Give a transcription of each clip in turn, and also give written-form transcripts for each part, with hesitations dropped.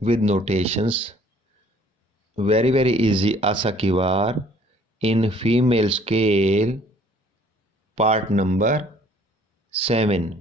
with notations. Very easy. Aasa ki Vaar in female scale, part number 7.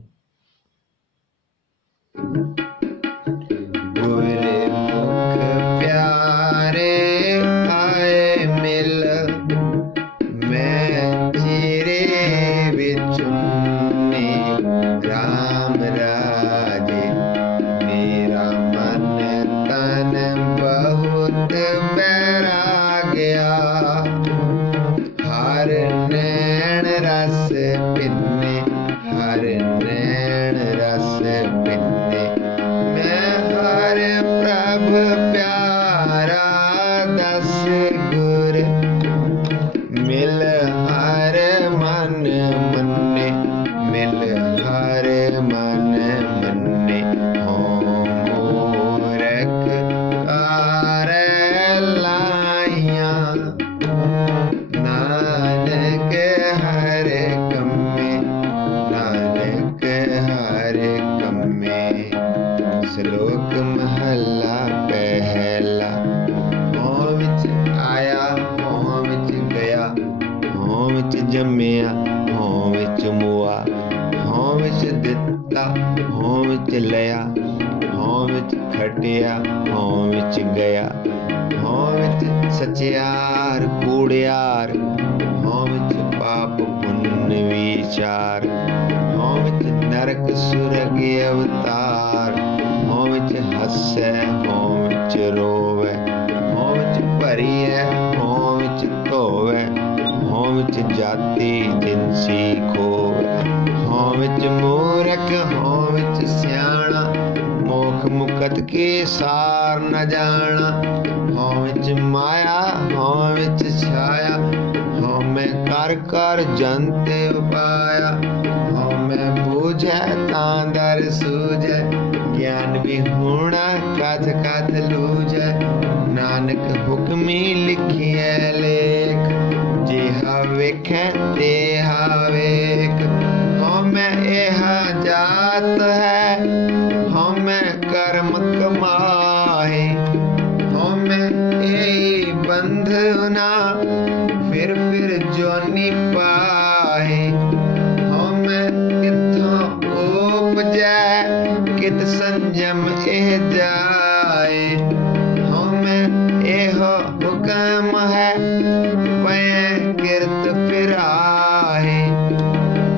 ਜੰਮਿਆ ਹੋਂ ਵਿੱਚ ਮੁਆ, ਹੋਂ ਵਿੱਚ ਦਿੱਤਾ, ਹੋਂ ਵਿੱਚ ਲਿਆ, ਹੋਂ ਵਿੱਚ ਖਟਿਆ, ਹੋਂ ਵਿੱਚ ਗਿਆ, ਹੋਂ ਵਿੱਚ ਸਚਿਆਰ ਕੂੜਿਆਰ, ਹੋਂ ਵਿੱਚ ਪਾਪ ਪੁੰਨ ਵਿਚਾਰ, ਹੋਂ ਵਿੱਚ ਨਰਕ ਸੁਰਗ ਅਵਤਾਰ, ਹੋਂ ਵਿੱਚ ਹੱਸੈ, ਹੋਂ ਵਿੱਚ ਰੋਵੈ, ਹੋਂ ਵਿੱਚ ਭਰੀਐ, ਹੋਂ ਵਿੱਚ ਧੋਵੈ, ਹੋਂ ਵਿੱਚ ਜਾਤੀ ਜਿਨਸੀ ਖੋਵੈ, ਹੋਂ ਵਿੱਚ ਮੂਰਖ, ਹੋਂ ਵਿੱਚ ਸਿਆਣਾ, ਮੋਖ ਮੁਕਤ ਕੇ ਸਾਰ ਨ ਜਾਣਾ, ਹੋਂ ਵਿੱਚ ਮਾਇਆ, ਹੋਂ ਵਿੱਚ ਛਾਇਆ, ਹੋਂ ਮੈਂ ਕਰ ਕਰ ਜੰਤ ਉਪਾਇਆ, ਹੋਂ ਮੈਂ ਬੂਝੈ ਤਾਂ ਦਰ ਸੂਝੈ, ਗਿਆਨ ਵਿਹੂਣਾ ਕਥ ਕਥ ਲੂਝੈ, ਨਾਨਕ ਹੁਕਮੀ ਲਿਖੀਐ ਲੇਖ, ਜਿਹਾ ਵੇਖੈ ਤੇਹਾ ਵੇਖ, ਹੋਂ ਮੈਂ ਇਹ ਜਾਤ ਹੈ, ਹੋਂ ਮੈਂ ਕਰਮ ਕਮਾਏ, ਹੋਂ ਮੈਂ ਇਹ ਬੰਧਨਾ ਫਿਰ ਜੋਨੀ ਪਾਏ, ਹੋਂ ਮੈਂ ਕਿੱਥੋਂ ਉਪਜੈ ਕਿਤ ਸੰਜਮ ਇਹ ਜਾਏ, ਹੋਂ ਮੈਂ ਇਹੋ ਹੁਕਮ ਹੈ ਪੈ ਕਿਰਤ ਫਿਰਾਏ,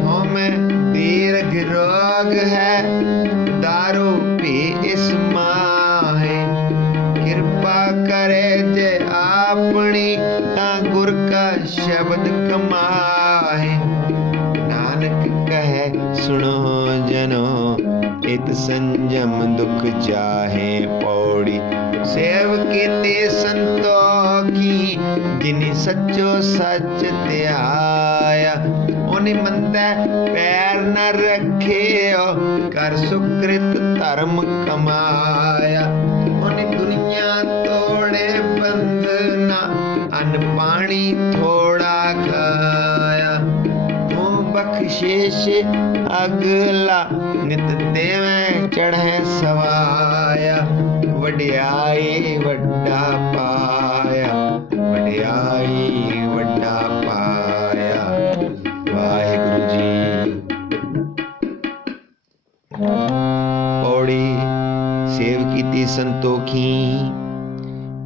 ਹੋਂ ਮੈਂ ਦੀਰਘ ਰੋਗ ਹੈ ਦਾਰੂ ਪੀ ਇਸ ਮਾਹੇ, ਕਿਰਪਾ ਕਰੇ ਜੇ ਆਪਣੀ ਤਾਂ ਗੁਰ ਕਾ ਸ਼ਬਦ ਕਮਾਏ, ਨਾਨਕ ਕਹੈ ਸੁਣੋ ਜਨੋ ਇਤ ਸੰਜਮ ਦੁਖ ਜਾਹੇ ਪੌੜੀ, ਸੇਵ ਕੀਤੇ ਸੰਤੋਖੀ ਜਿਨੀ ਸੱਚੋ ਸੱਚ ਧਿਆਇਆ, ਉਹਨੇ ਮੰਦਾ ਪੈਰ ਨ ਰੱਖਿਓ ਕਰ ਸੁਕ੍ਰਿਤ ਧਰਮ ਕਮਾਇਆ, ਉਹਨੇ ਦੁਨੀਆ ਤੋੜੇ ਬੰਧਨਾ ਅੰਨ ਪਾਣੀ ਥੋੜਾ ਖਾਇਆ, ਤੂੰ ਬਖਸ਼ਿਸ਼ ਅਗਲਾ ਨਿਤ ਦੇਵੇਂ ਚੜ੍ਹੇ ਸਵਾਇਆ, ਵਡਿਆਈ ਵੱਡਾ ਪਾਇਆ, ਵਡਿਆਈ ਵੱਡਾ ਪਾਇਆ। ਵਾਹਿਗੁਰੂ ਜੀ। ਪੌੜੀ ਸੇਵ ਕੀਤੀ ਸੰਤੋਖੀ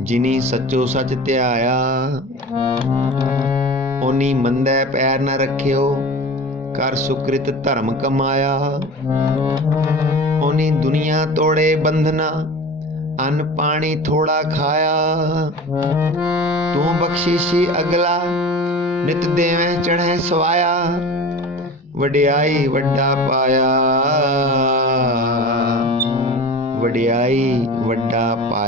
ਜਿਨੀ ਸੱਚੋ ਸੱਚ ਧਿਆਇਆ, ਓਨੀ ਮੰਦਾ ਪੈਰ ਨਾ ਰੱਖਿਓ ਕਰ ਸੁਕ੍ਰਿਤ ਧਰਮ ਕਮਾਇਆ, ਓਨੀ ਦੁਨੀਆ ਤੋੜੇ ਬੰਧਨਾ ਅੰਨ ਪਾਣੀ ਥੋੜਾ ਖਾਇਆ, ਤੂੰ ਬਖਸ਼ਿਸ਼ੀ ਅਗਲਾ ਨਿਤ ਦੇਵੇਂ ਚੜ੍ਹੇ ਸਵਾਇਆ, ਵਡਿਆਈ ਵੱਡਾ ਪਾਇਆ, ਵਡਿਆਈ ਵੱਡਾ ਪਾਇਆ।